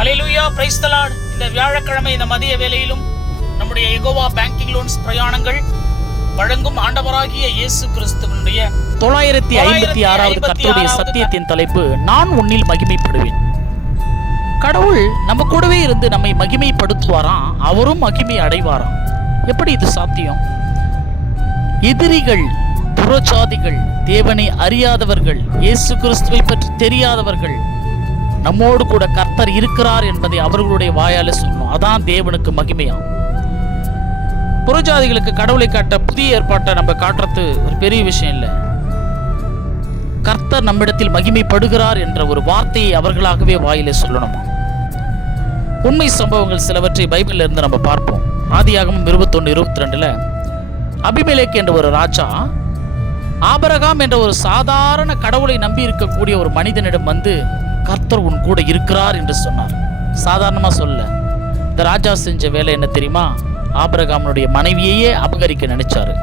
Hallelujah, praise the Lord. இந்த வியாழக்கிழமை இந்த மதிய வேளையிலும் நம்முடைய யெகோவா பேங்கிங் லோன்ஸ் பிரயாணங்கள் வழங்கும் ஆண்டவராகிய இயேசு கிறிஸ்துவினுடைய 956வது கர்த்தருடைய சத்தியத்தின் தலைப்பு, நான் உன்னில் மகிமைப்படுவேன். கடவுள் நம்ம கூடவே இருந்து நம்மை மகிமைப்படுத்துவாராம், அவரும் மகிமை அடைவாராம். எப்படி இது சாத்தியம்? எதிரிகள், புறஜாதிகள், தேவனை அறியாதவர்கள், இயேசு கிறிஸ்துவை பற்றி தெரியாதவர்கள் நம்மோடு கூட கர்த்தர் இருக்கிறார் என்பதை அவர்களுடைய வாயால சொல்லணும். அதான் தேவனுக்கு மகிமையாம். புறஜாதிகளுக்கு கடவுளை காட்ட புதிய ஏற்பாட்டை நம்ம காட்டுறது ஒரு பெரிய விஷயம் இல்லை. கர்த்தர் நம்மிடத்தில் மகிமைப்படுகிறார் என்ற ஒரு வார்த்தையை அவர்களாகவே வாயிலே சொல்லணுமா. உண்மை சம்பவங்கள் சிலவற்றை பைபிள்ல இருந்து நம்ம பார்ப்போம். ஆதியாகமம் 21:22 அபிமெலேக்கு என்ற ஒரு ராஜா ஆபிரகாம் என்ற ஒரு சாதாரண கடவுளை நம்பி இருக்கக்கூடிய ஒரு மனிதனிடம் வந்து, கர்த்தர் உன் கூட இருக்கிறார் என்று சொன்னார். சாதாரணமா சொல்ல, இந்த ராஜா செஞ்ச வேலை என்ன தெரியுமா? ஆபிரகாமுடைய மனைவியையே அபகரிக்க நினைச்சாரு.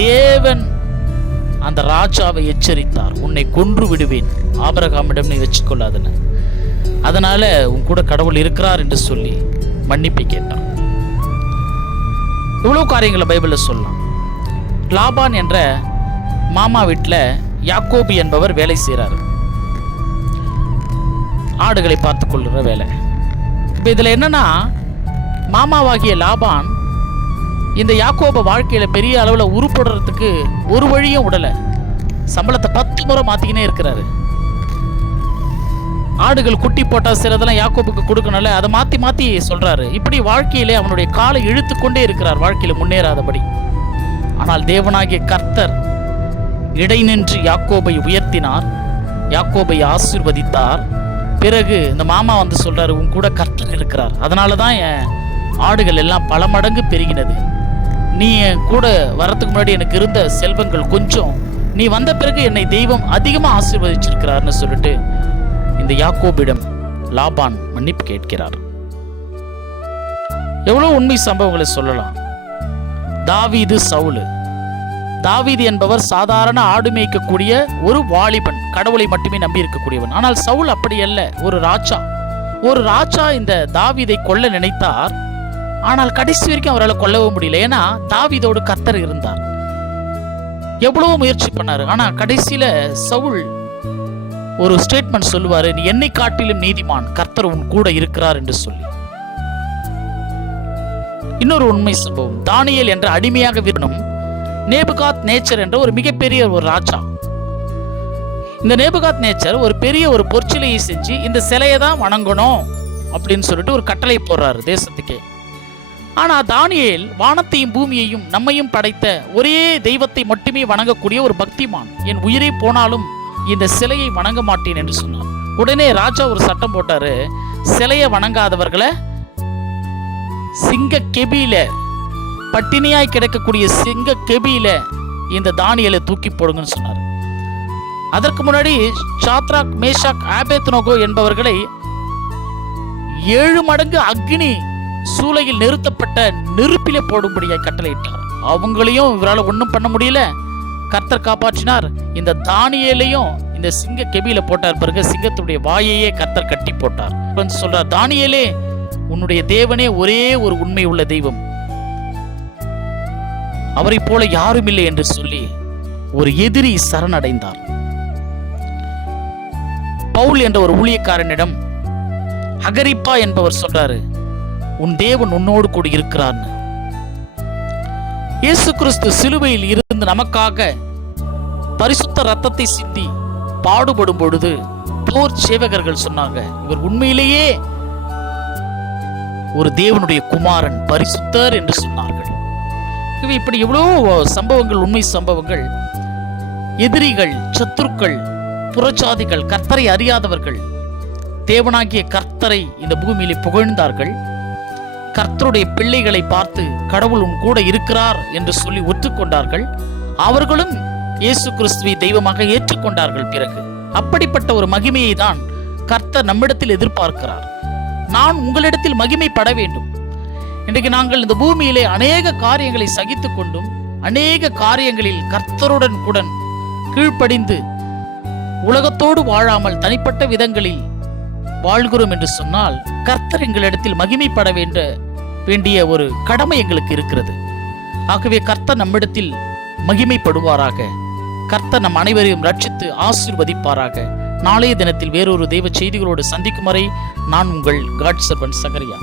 தேவன் அந்த ராஜாவை எச்சரித்தார், உன்னை கொன்று விடுவேன், ஆபிரகாமிடம் நீ வச்சுக்கொள்ளாதுன்னு. அதனால உன் கூட கடவுள் இருக்கிறார் என்று சொல்லி மன்னிப்பை கேட்டான். இவ்வளவு காரியங்களை பைபிள்ல சொல்லலாம். லாபான் என்ற மாமா வீட்டில் யாக்கோபு என்பவர் வேலை செய்கிறார். ஆடுகளை பார்த்து கொள்ளுற வேலை. இப்போ இதில் என்னன்னா, மாமாவாகிய லாபான் இந்த யாக்கோப வாழ்க்கையில பெரிய அளவில் உருப்படுறதுக்கு ஒரு வழியும் விடலை. சம்பளத்தை 10 முறை மாத்திக்கினே இருக்கிறாரு. ஆடுகள் குட்டி போட்டா சிலதெல்லாம் யாக்கோபுக்கு கொடுக்கணும்ல, அதை மாத்தி மாத்தி சொல்றாரு. இப்படி வாழ்க்கையிலே அவனுடைய காலை இழுத்து கொண்டே இருக்கிறார், வாழ்க்கையில முன்னேறாதபடி. ஆனால் தேவனாகிய கர்த்தர் இடை நின்று யாக்கோபை உயர்த்தினார், யாக்கோபை ஆசீர்வதித்தார். பிறகு இந்த மாமா வந்து சொல்றாரு, உன் கூட கர்த்தர் இருக்கிறார், அதனாலதான் என் ஆடுகள் எல்லாம் பல மடங்கு பெருகினது. நீ என் கூட வரத்துக்கு முன்னாடி எனக்கு இருந்த செல்வங்கள் கொஞ்சம், நீ வந்த பிறகு என்னை தெய்வம் அதிகமா ஆசீர்வதிச்சிருக்கிறார்னு சொல்லிட்டு இந்த யாக்கோபிடம் லாபான் மன்னிப்பு கேட்கிறார். எவ்வளவு உண்மை சம்பவங்களை சொல்லலாம். தாவீது, சவுல். தாவீது என்பவர் சாதாரண ஆடு மேய்க்கக்கூடிய ஒரு வாலிபன், கடவுளை மட்டுமே நம்பி இருக்கக்கூடியவன். ஆனால் சவுல் அப்படி அல்ல, ஒரு ராஜா. ஒரு ராஜா இந்த தாவீதை கொல்ல நினைத்தார். ஆனால் கடைசி வரைக்கும் அவரால் கொல்லவும் முடியல. ஏன்னா தாவீதோடு கர்த்தர் இருந்தார். எவ்வளவு முயற்சி பண்ணாரு. ஆனா கடைசியில சவுல் ஒரு ஸ்டேட்மெண்ட் சொல்லுவாரு, நீ என்னை காட்டிலும் நீதிமான், கர்த்தர் உன் கூட இருக்கிறார் என்று சொல்லி. இன்னொரு உண்மை சம்பவம், தானியேல் என்ற அடிமையாக விரும்பும் நேபுகாத் நேச்சர் என்ற ஒரு மிகப்பெரிய ஒரு ராஜா. இந்த நேபுகாத் நேச்சர் ஒரு பெரிய ஒரு பொற்சிலையை செஞ்சு இந்த சிலையை தான் வணங்கணும் அப்படின்னு சொல்லிட்டு ஒரு கட்டளை போடுறாரு தேசத்துக்கே. ஆனா தானியேல் வானத்தையும் பூமியையும் நம்மையும் படைத்த ஒரே தெய்வத்தை மட்டுமே வணங்கக்கூடிய ஒரு பக்திமான். என் உயிரை போனாலும் இந்த சிலையை வணங்க மாட்டேன் என்று சொன்னார். உடனே ராஜா ஒரு சட்டம் போட்டாரு, சிலையை வணங்காதவர்களை சிங்க கெபியில, பட்டினியாய் கிடக்கக்கூடிய சிங்க கெபியில இந்த தானியேலை தூக்கி போடுங்கன்னு சொன்னார். அதற்கு முன்னாடி சாத்ராக், மேஷாக், ஆபேத்நேகோ என்பவர்களை 7 மடங்கு அக்னி சூளையில் நிறுத்தப்பட்ட நெருப்பிலே போடும்படியாய் கட்டளையிட்டார். அவங்களையும் இவரால் ஒன்றும் பண்ண முடியல, கர்த்தர் காப்பாற்றினார். இந்த தானியேலையும் இந்த சிங்க கெபியில போட்டார். பிறகு சிங்கத்துடைய வாயையே கர்த்தர் கட்டி போட்டார். சொல்றார், தானியேலே, உன்னுடைய தேவனே ஒரே ஒரு உண்மை உள்ள தெய்வம், அவரை போல யாரும் இல்லை என்று சொல்லி ஒரு எதிரி சரணடைந்தார். பவுல் என்ற ஒரு ஊழியக்காரனிடம் அகரிப்பா என்பவர் சொல்றாரு, உன் தேவன் உன்னோடு கூட இருக்கிறார்னு. இயேசு கிறிஸ்து சிலுவையில் இருந்து நமக்காக பரிசுத்த ரத்தத்தை சிந்தி பாடுபடும் பொழுது போர் சேவகர்கள் சொன்னாங்க, இவர் உண்மையிலேயே ஒரு தேவனுடைய குமாரன், பரிசுத்தர் என்று சொன்னார்கள். இப்படி எவ்வளவு சம்பவங்கள், உண்மை சம்பவங்கள். எதிரிகள், சத்துருக்கள், புறஜாதிகள், கர்த்தரை அறியாதவர்கள் தேவனாகிய கர்த்தரை இந்த பூமியிலே புகழ்ந்தார்கள். கர்த்தருடைய பிள்ளைகளை பார்த்து கடவுள் உன் கூட இருக்கிறார் என்று சொல்லி ஒற்றுக்கொண்டார்கள். அவர்களும் இயேசு கிறிஸ்துவை தெய்வமாக ஏற்றுக்கொண்டார்கள். பிறகு அப்படிப்பட்ட ஒரு மகிமையை தான் கர்த்தர் நம்மிடத்தில் எதிர்பார்க்கிறார். நான் உங்களிடத்தில் மகிமைப்பட வேண்டும். இன்றைக்கு நாங்கள் இந்த பூமியிலே அநேக காரியங்களை சகித்து கொண்டும் அநேக காரியங்களில் கர்த்தருடன் கூட கீழ்ப்படிந்து உலகத்தோடு வாழாமல் தனிப்பட்ட விதங்களில் வாழ்கிறோம் என்று சொன்னால் கர்த்தர் எங்களிடத்தில் மகிமைப்பட வேண்டிய ஒரு கடமை எங்களுக்கு இருக்கிறது. ஆகவே கர்த்தர் நம்மிடத்தில் மகிமைப்படுவாராக. கர்த்தர் நம் அனைவரையும் ரட்சித்து ஆசீர்வதிப்பாராக. நாளைய தினத்தில் வேறொரு தெய்வ செய்திகளோடு சந்திக்கும் வரை நான் உங்கள் காட் சர்வன்ட் சகரியா.